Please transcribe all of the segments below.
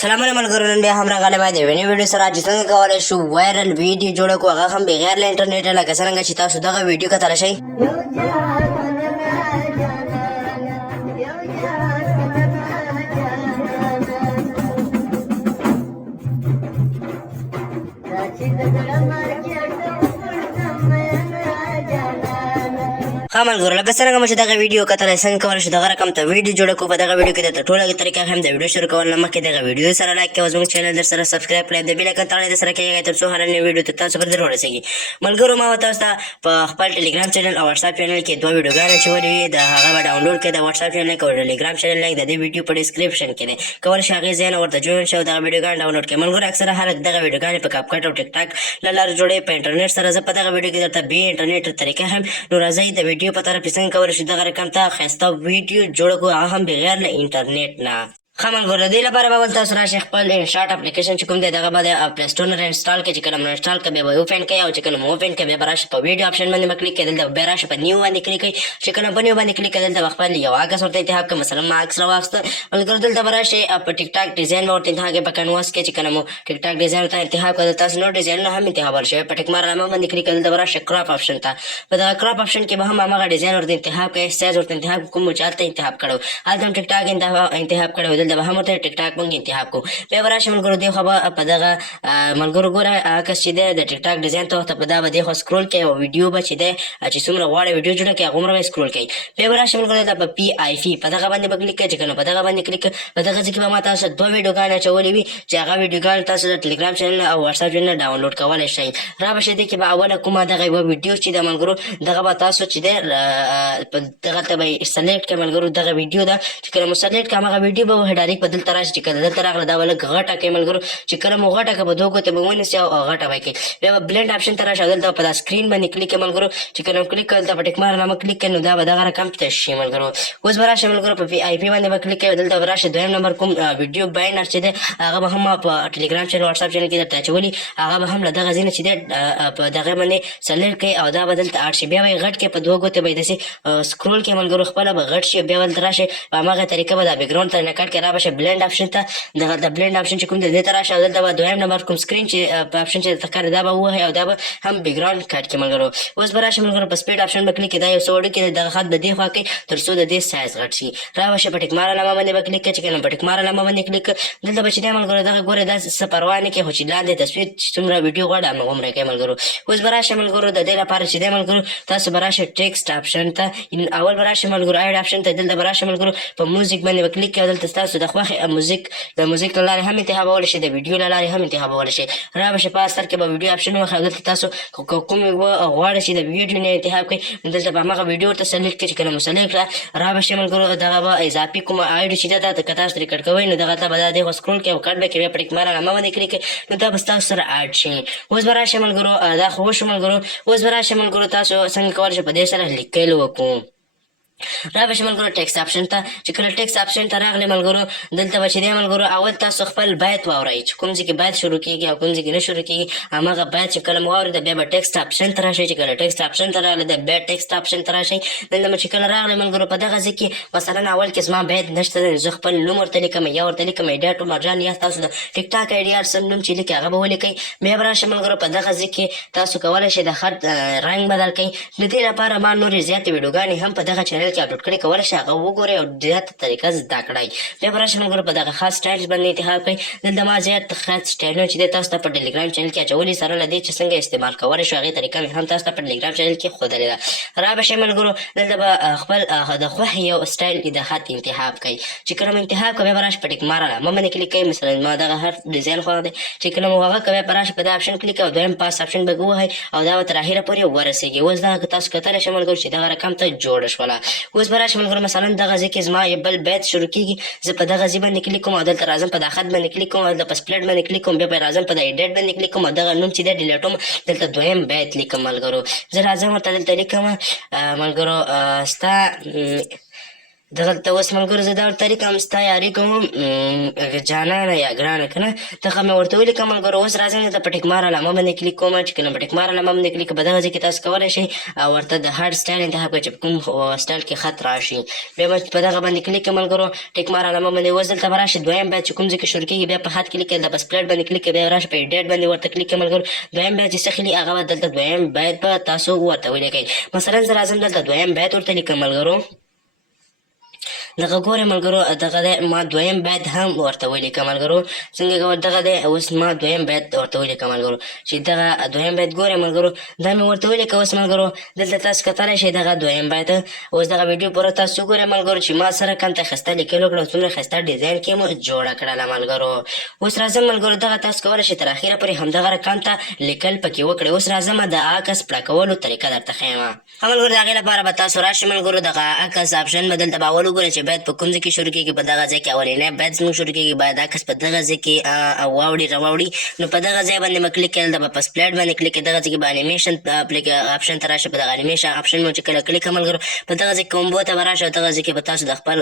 سلام ملګرو نن بیا هم راغلی باید یوې نوې ویډیو سره چې څنګه کولی شو وایرل ویډیو جوړه کړو هغه هم بغیر له انټرنیټه لکه څرنګه چې تاسو دغه ویډیو کتلی شئ ها ملګرو لکه څرنګه مو چې دغه ویډیو کتلی څنګه کولی شو دغه رقم ته ویډیو جوړه کړو په دغه ویډیو کې درته ټوله طریقه هم د ویډیو شروع کول نه مخکې دغه ویډیو سره لایک کړئ او زموږ چینل در سره سبسکرایب کړئ د بیل آیکن تڼۍ درسره کېږئ تر څو هره نوې ویډیو ته تاسو پرې ورسېږي ملګرو ما تاسو ته په خپل ټلیګرام چینل او واتساپ چینل کې دوه ویډیوګانې اچولې وي د هغه به ډاونلوډ کړئ د واتساپ چینل لینک او ټلیګرام چینل لینک د دې ویډیو په ډسکرپشن کې دی کولی شئ هغې ځای نه ورته جوین شئ او دغه ویډیوګانې ډاونلوډ کړئ ملګرو اکثره خلک دغه ویډیوګانې په کاپکټ او ټیک ټاک له لارې جوړوي په انټرنیټ سره زه په دغه ویډیو کې درته بې انټرنیټ طریقه هم نو راځئ د ویډیو په طرف څنګه کولی شو دغه رقم ته ښایسته ویډیو جوړه کړو هغه هم بغیر له انټرنیټ نه ښه ملګرو د دې لپاره به تاسو راشئ خپل انشاټ اپلیکیشن چې کوم دی دغه به د پلی سټور نه انسټال کړئ چې کله مو انسټال کړئ بیا به اوپن کړئ او چې کله مو اوپن کړئ بیا به راشئ په ویډیو آپشن باندې به کلیک کړئ دلته بیا راشئ په نیو باندې کلیک کړئ چې کله په نیو باندې کلیک کړئ دلته به خپل یو عکس ورته انتخاب کړئ مثلا ما عکس راواخیسته ملګرو دلته به راشئ په ټیک ټاک ډیزاین به ورته انتخاب کړئ په کنواس کې چې کله مو ټیک ټاک ډیزاین ورته انتخاب کړئ تاسو نور ډیزاینونه هم انتخابولی شئ په ټیک مار علامه باندې کلیک کړئ دلته به راشئ کراپ آپشن ته په دغه کراپ آپشن کې به هم هماغه ډیزاین ورته انتخاب کړئ سایز ورته انتخاب کوم مو چې هلته انتخاب کړی هلته هم ټیک ټاک انتخاب کړی دلته به هم ورته ټیک ټاک باندې انتخاب کړو بیا به راشئ ملګرو دې خوا به په دغه ملګرو ګوره هغه کس چې دی د ټیک ټاک ډیزاین ته ورته په دا به دې خوا سکرول کوئ او ویډیو به چې دی چې څومره غواړئ ویډیو جوړه کړئ هغومره به یې سکرول کوئ بیا به راشئ ملګرو دلته په پي آی في په دغه باندې به کلیک کړئ چې که نو په دغه باندې کلیک په دغه ځای کې به ما تاسو دوه ویډیوګانې اچولې وي چې هغه ویډیوګانې تاسو د ټلیګرام چینل او واتساپ چینل ډاونلوډ کولی شئ را به شئ دې کې به اوله کومه دغه یوه ویډیو چې ده ملګرو دغه به تاسو چې دی دغه ته به یې سلیکټ کړئ ملګرو دغه ویډیو ده چې کله مو سلیکټ کړئ هماغه ویډیو به ډایرکټ به دلته راشي چې کله دلته راغله دا به لږ غټه کړئ ملګرو چې کله مو غټه کړه په دوه ګوتې به ونیسئ او غټه به یې کړئ بیا به بلینډ آپشن ته راشئ دلته په دا سکرین باندې کلیک کړئ ملګرو چې کله مو کلیک کړئ دلته په ټیک مار علامه کلیک کړئ نو دا به دغه رقم ته شي ملګرو اوس به راشئ ملګرو په پي آی پي باندې به کلیک کړئ دلته به راشئ دویم نمبر کوم ویډیو باینر چې دی هغه به هم په ټلیګرام چینل واتساپ چینل کې درته اچولي هغه به هم له دغه ځای نه چې دی په دغه باندې سلیکټ کړئ او دا به دلته اډ شي بیا به یې غټ کړئ په دوه ګوتې به یې داسې سکرول کړئ ملګرو خپله به غټ شي بیا به دلته راشئ په هماغه طریقه به دا بیکګراونډ ته نه کټ کړئ را به شئ بلینډ آپشن ته دغه د بلینډ آپشن چې کوم دی دې ته راشئ او دلته به دویم نمبر کوم سکرین چې په آپشن چې درته ښکاري دا به ووهئ او دا به هم بیکګراونډ کټ کړي ملګرو اوس به راشئ ملګرو په سپیډ آپشن به کلیک کړئ دا یو څه وړوکی دی دغه خط به دې خوا کړئ تر څو د دې سایز غټ شي را به شئ په ټیک مار علامه باندې به کلیک کړئ چې کله په ټیک مار علامه باندې کلیک دلته به چې دی ملګرو دغه ګورئ داسې څه پروا نه کوئ خو چې لاندې تصویر چې څومره ویډیو غواړئ هماغومره کوئ ملګرو اوس به راشئ ملګرو د دې لپاره چې دی ملګرو تاسو به راشئ ټیکسټ آپشن ته اول به راشئ ملګرو ایډ آپشن ته دلته به راشئ ملګرو په موزیک باندې به کلیک کړئ دلته ستاسو د خوښې موزیک د موزیک له لارې هم انتخابولی شئ د ویډیو له لارې هم انتخابولی شئ را به شئ په اثر کې به ویډیو آپشن وخورئ او دلته تاسو کوم غواړئ چې د ویډیو نه انتخاب کړئ نو دلته به هماغه ویډیو ورته سلیکټ کړئ چې کله مو سلیکټ کړه را به شئ ملګرو دغه به اضافي کومه آیډ چې ده که تاسو ترې کټ کوئ نو دغه ته به دا دې خوا سکرول کړئ او کټ به کړئ بیا په ټیک مار علامه باندې کلیک کړئ نو دا به ستاسو سره اډ شي اوس به راشئ ملګرو دا خو وشو ملګرو اوس به راشئ ملګرو تاسو څنګه کولی شئ په دې سره لیکل وکړو را به شئ ملګرو ټیکسټ آپشن ته چې کله ټیکسټ آپشن ته راغلئ ملګرو دلته به چې دی ملګرو اول تاسو خپل بیت واورئ چې کوم ځای کې بیت شروع کېږي او کوم ځای کې نه شروع کېږي هماغه بیت چې کله مو واورېده بیا به ټیکسټ آپشن ته راشئ چې کله ټیکسټ آپشن ته راغلی دی بیا ټیکسټ آپشن ته راشئ دلته به چې کله راغلی ملګرو په دغه ځای کې مثلا اول کې زما بیت نشته دی زه خپل نوم ورته لیکم یا ورته لیکم ایډیټ مرجان یا تاسو د ټیک ټاک آیډي هر څه نوم چې لیکئ هغه به ولیکئ بیا به راشئ ملګرو په دغه ځای کې تاسو کولی شئ د خط رنګ بدل کړئ د دې لپاره ما نورې زیاتې ویډیوګانې هم په دغه چینل کې اپلوډ کړې کولی هغه وګورئ او زیاته طریقه زده کړئ بیا به راشئ ملګرو په دغه خاص سټایل باندې انتخاب کړئ دلته ما زیات خاص سټایلونه چې دی تاسو ته په ټلیګرام چینل کې اچولي سره له دې چې څنګه استعمال کولی شو هغې طریقه مې هم تاسو ته په ټلیګرام چینل کې ښودلې ده را به شئ ملګرو دلته به خپل د خوښې یو سټایل د خط انتخاب کړئ چې کله مو انتخاب کړئ بیا به راشئ په ټیک مار علامه باندې کلیک کړئ مثلا ما دغه هر ډیزاین خوښ دی چې کله مو هغه کوئ بیا به راشئ په دا آپشن کلیک او دویم پاس آپشن به ووهئ او دا به تر اخره پورې ورسېږي اوس دغه تاسو کتلی شئ ملګرو چې دغه رقم ته جوړه شوله اوس به راشئ ملګرو مثلا دغه ځای کې زما یو بل بیت شروع کېږي زه په دغه ځای باندې کلیک کوم او دلته راځم په دا خط باندې کلیک کوم او دلته په سپلیټ باندې کلیک کوم بیا به راځم په دا ایډیټ باندې کلیک کوم او دغه نوم چې دی ډیلیټوم دلته دویم بیت لیکم ملګرو زه راځم ورته دلته لیکم ملګرو ستا دغلته اوس ملګرو زه دا طریقه هم تیاري کوم جانانه یا ګرانه که نه دغه مې ورته ولیکه ملګرو. اوس راځم دلته په ټیک مار علامه باندې کلیک کوم چې کله په ټیک مار علامه باندې کلیک په دغه ځای کې تاسو کولی شئ او ورته د هارډ سټایل انتخاب کړئ چې په کوم سټایل کې خط راشي. بیا به په دغه باندې کلیک کوئ ملګرو ټیک مار علامه باندې. اوس دلته به راشي دویم بیت چې کوم ځای کې شروع کېږي بیا په خط کلیک کړئ، د بس پلیټ باندې کلیک کړئ، بیا راشي په ایډیټ باندې ورته کلیک کړئ ملګرو. دویم بیت چې څه خلي هغه به دلته دویم بیت به تاسو ورته ولیکئ. مثلا زه راځم دلته دویم بیت ورته لیکم ملګرو. دغه ګورئ ملګرو دغه دی ما دویم بیت هم ورته ولیکه ملګرو. څنګه کوم دغه دی اوس ما دویم بیت ورته ولیکه ملګرو چې دغه دویم بیت ګورئ ملګرو دا مې ورته ولیکه. اوس ملګرو دلته تاسو کتلی شئ دغه دویم بیت. اوس دغه ویډیو پوره تاسو وګورئ ملګرو چې ما سره کوم ته ښایسته لیکل وکړه، څومره ښایسته ډیزاین کې مو جوړه کړله ملګرو. اوس راځم ملګرو دغه تاسو کولی شئ تر اخره پورې همدغه رقم ته لیکل پکې وکړئ. اوس راځم د عکس پړکولو طریقه درته ښیم. ښه ملګرو د هغې لپاره به تاسو راشئ ملګرو دغه عکس آپشن به دلته به اول وګورئ چې باید په کوم ځای کې شروع کېږي. په دغه ځای کې اولنی باید زموږ شروع کېږي، باید عکس په دغه ځای کې واوړي راواوړي. نو په دغه ځای باندې به کلیک کړئ، به په سپلیټ باندې کلیک کړئ، دغه ځای کې به انیمیشن آپشن ته راشئ. په دغه انیمیشن آپشن مو چې کله کلیک کړئ ملګرو په دغه ځای کې کومبو ته به راشئ او دغه ځای کې به تاسو د خپل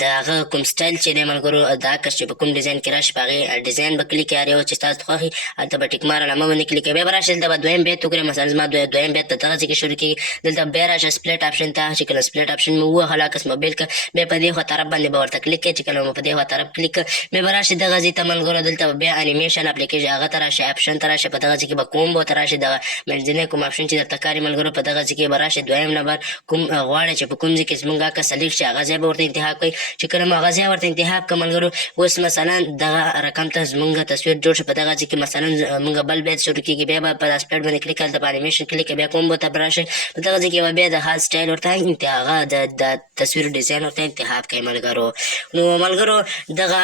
د هغه کوم سټایل چې دی ملګرو د عکس چې په کوم ډیزاین کې راشي په هغې ډیزاین به کلیک کړئ، هر یو چې ستاسو خوښي هلته به ټیک مار علامه باندې کلیک کړئ. بیا به راشئ دلته به دویم بیت وکړئ. مثلا زما دویم بیت ته دغه ځای کې شروع کېږي. دلته بیا راشئ سپلیټ آپشن ته، چې کله سپلیټ آپشن مې ووهل عکس مو بېل کړه بیا په دې خوا طرف باندې به ورته کلیک کړئ. چې کله مو په دې خوا طرف کلیک کړه بیا به راشئ دغه ځای ته ملګرو دلته بیا انیمیشن اپلیکیشن هغه ته راشئ آپشن ته راشئ. په دغه ځای کې به کومبو ته راشئ، دغه منځنی کوم آپشن چې درته ښکاري ملګرو په دغه ځای کې به راشئ. دویم نمبر کوم غواړئ چې په کوم ځای کې زموږ عکس سلیکټ شي هغه ځای به ورته انتخاب کړئ. چې کله مو هغه ځای ورته انتخاب کړه ملګرو اوس مثلا دغه رقم ته زموږ تصویر جوړ شي. په دغه ځای کې مثلا موږ بل بیت شروع کېږي، بیا به په سپلیټ باندې کلیک کړئ، په انیمیشن کلیک بیا کومبو ته به راشئ. په دغه ځای کې به بیا د هارډ سټایل ورته هغه د تصویر ډیزاین ورته انتخاب کړئ ملګرو. نو ملګرو دغه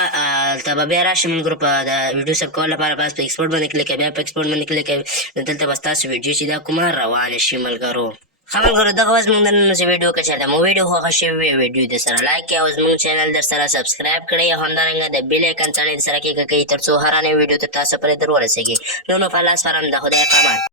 ته به بیا راشئ ملګرو په د ویډیو ثبت کولو لپاره بس په ایکسپورټ باندې کلیک کړئ، بیا په ایکسپورټ باندې کلیک کړئ. نو دلته به ستاسو ویډیو چې دا کومه روانه شي ملګرو. ښه ملګرو دغه وه زموږ د نننۍ ویډیو که چېرته مو ویډیو خوښه شوې وي ویډیو درسره لایک کړئ او زموږ چینل درسره سبسکرایب کړئ او همدارنګه د بیل ایکن څڼې درسره کلیک کړئ تر څو هره نوې ویډیو ته تاسو پورې در ورسېږي. نو په لاس سپارم د خدای په امان.